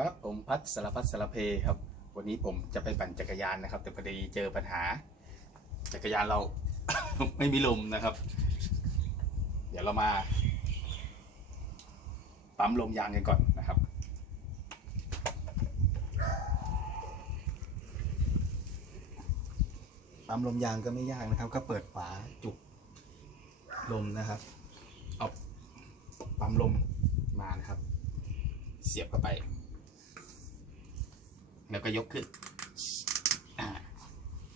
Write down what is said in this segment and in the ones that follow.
ครับ ผมพัฒสารพัดสารเพครับ วันนี้ผมจะไปปั่นจักรยานนะครับ แต่พอดีเจอปัญหา จักรยานเรา ไม่มีลมนะครับ เดี๋ยวเรามา ปั๊มลมยางกันก่อนนะครับปั๊มลมยางก็ไม่ยากนะครับ ก็เปิดฝาจุกลมนะครับ เอาปั๊มลมมานะครับ เสียบเข้าไป แล้วก็ยกขึ้นอ่า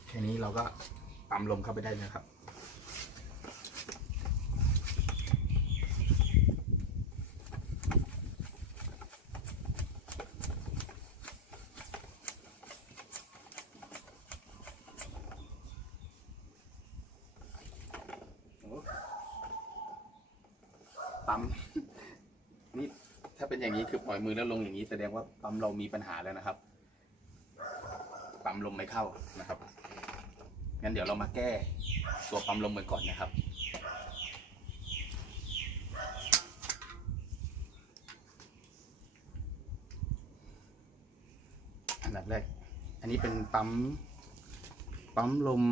แค่นี้เราก็ปั๊มลมเข้าไปได้นะครับ ปั๊ม นี่ถ้าเป็นอย่างนี้คือปล่อยมือแล้วลงอย่างนี้แสดงว่าปั๊มเรามีปัญหาแล้วนะครับ ปั๊มลมไม่เข้านะครับงั้นเดี๋ยวเรามาแก้ตัวปั๊มลมกันก่อนนะครับอันดับแรก อันนี้เป็นปั๊มปั๊มลม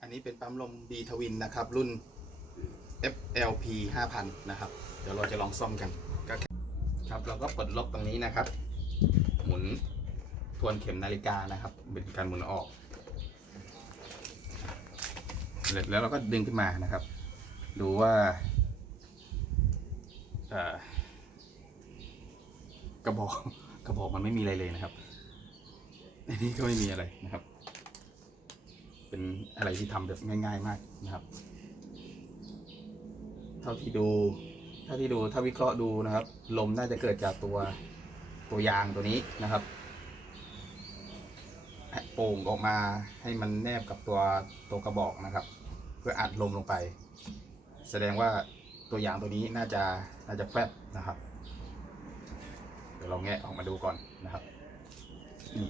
อันนี้เป็นปั๊มลมดีทวินนะครับ รุ่น FLP 5000 นะครับ เดี๋ยวเราจะลองซ่อมกันก็แค่ครับเราก็ปลดล็อกตรงนี้นะครับ หมุน ทวนเข็มนาฬิกานะครับ เป็นการหมุนออกเสร็จแล้วเราก็ดึงขึ้นมานะครับ ดูว่ากระบอกกระบอกมันไม่มีอะไรเลยนะครับอันนี้ก็ไม่มีอะไรนะครับ เป็นอะไรที่ทำแบบง่าย ๆมากนะครับ เท่าที่ดูเท่าที่ดูถ้าวิเคราะห์ดูนะครับ ลมน่าจะเกิดจากตัวตัวยางตัวนี้นะครับ โป่งออกมาให้มันแนบกับตัวตัวกระบอกนะครับ เพื่ออัดลมลงไป แสดงว่าตัวยางตัวนี้น่าจะน่าจะแฟบนะครับ เดี๋ยวเราแงะออกมาดูก่อนนะครับนี่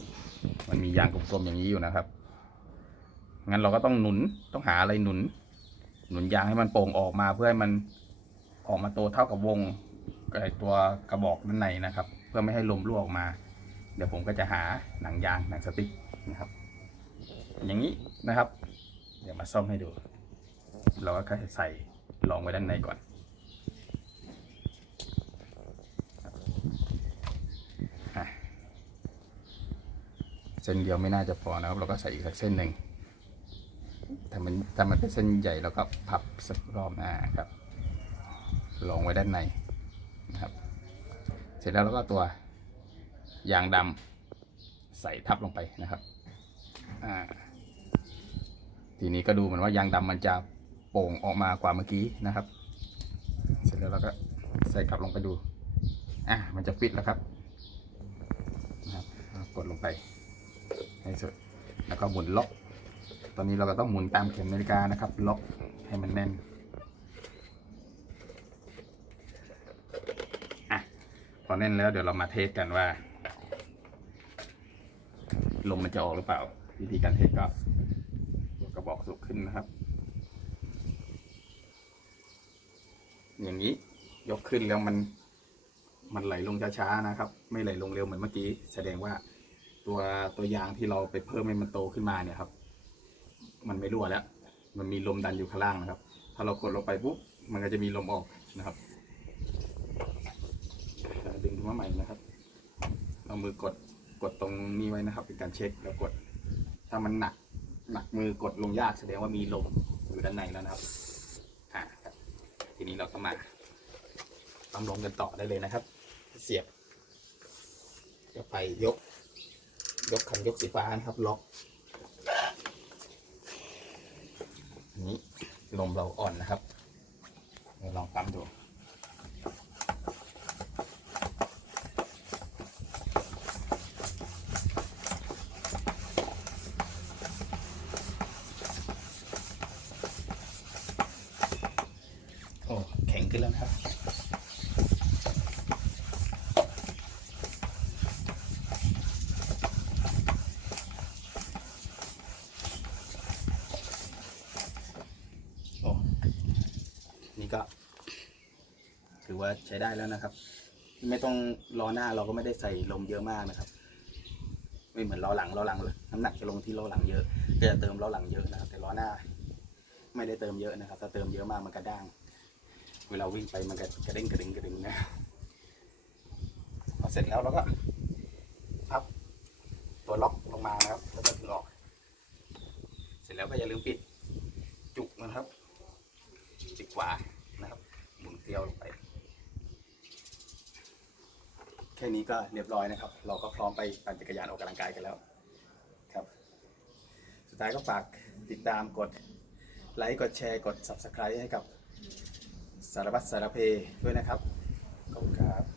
มันมียางกลมๆอย่างนี้อยู่นะครับงั้นเราก็ต้องหนุนต้องหาอะไรหนุน หนุนยางให้มันโป่งออกมาเพื่อให้มันออกมาโตเท่ากับวงไอตัวกระบอกด้านในนะครับ เพื่อไม่ให้ลมรั่วออกมา เดี๋ยวผมก็จะหาหนังยางหนังสติ๊กนะครับ อย่างนี้นะครับ เดี๋ยวมาซ่อมให้ดู เราก็แค่ใส่รองไว้ด้านในก่อนเส้นเดียวไม่น่าจะพอนะครับ เราก็ใส่อีกสักเส้นหนึ่งถ้ามันถ้ามันเป็นเส้นใหญ่เราก็พับสักรอบหน้าครับลงไว้ด้านในนะครับ เสร็จแล้วเราก็ตัว ยางดำใส่ทับลงไปนะครับทีนี้ก็ดูเหมือนว่ายางดำมันจะโป่งออกมากว่าเมื่อกี้นะครับ เสร็จแล้วเราก็ใส่กลับลงไปดูอะมันจะฟิตแล้วครับนะครับ กดลงไปให้สุด แล้วก็หมุนล็อก ตอนนี้เราก็ต้องหมุนตามเข็มนาฬิกานะครับ ล็อกให้มันแน่นอะพอแน่นแล้วเดี๋ยวเรามาเทสกันว่า ลมมันจะออกหรือเปล่า วิธีการเทสก็กกระบอกสูงขึ้นนะครับ อย่างนี้ยกขึ้นแล้วมันมันไหลลงช้าๆนะครับ ไม่ไหลลงเร็วเหมือนเมื่อกี้ แสดงว่าตัวตัวยางที่เราไปเพิ่มให้มันโตขึ้นมาเนี่ยครับ มันไม่รั่วแล้ว มันมีลมดันอยู่ข้างล่างนะครับ ถ้าเรากดลงไปปุ๊บมันก็จะมีลมออกนะครับดึงขึ้นมาใหม่นะครับ เอามือกด กดตรงนี้ไว้นะครับ เป็นการเช็คแล้วกด ถ้ามันหนักหนักมือกดลงยากแสดงว่ามีลมอยู่ด้านในแล้วนะครับอ่าครับ ทีนี้เราก็มาปั๊มลมกันต่อได้เลยนะครับ เสียบจะไปยก ยกคันยกสีฟ้านะครับล็อกนี้ลมเราอ่อนนะครับ ลองปั๊มดู โอ้ แข็ งขึ้นแล้วนะครับ โอ้ นี่ก็ ถือว่าใช้ได้แล้วนะครับ ไม่ต้องล้อหน้าเราก็ไม่ได้ใส่ลมเยอะมากนะครับ ไม่เหมือนล้อหลังล้อหลังเลยน้ำหนักจะลงที่ล้อหลังเยอะแต่จะเติมล้อหลังเยอะนะครับ แต่ล้อหน้า ไม่ได้เติมเยอะนะครับ ถ้าเติมเยอะมากมันกระด้าง เวลาวิ่งไปมันก็กระเด้งกระดึงกระดึงนะพอเสร็จแล้วเราก็พับตัวล็อกลงมานะครับ แล้วก็ดึงออก เสร็จแล้วก็อย่าลืมปิดจุกนะครับปิดขวานะครับหมุนเกลียวลงไป แค่นี้ก็เรียบร้อยนะครับ เราก็พร้อมไปปั่นจักรยานออกกำลังกายกันแล้วครับ สุดท้ายก็ฝากติดตามกดไลค์กดแชร์กด Subscribe ให้กับ สารวัตรสารเพด้วยนะครับขอบคุณครับ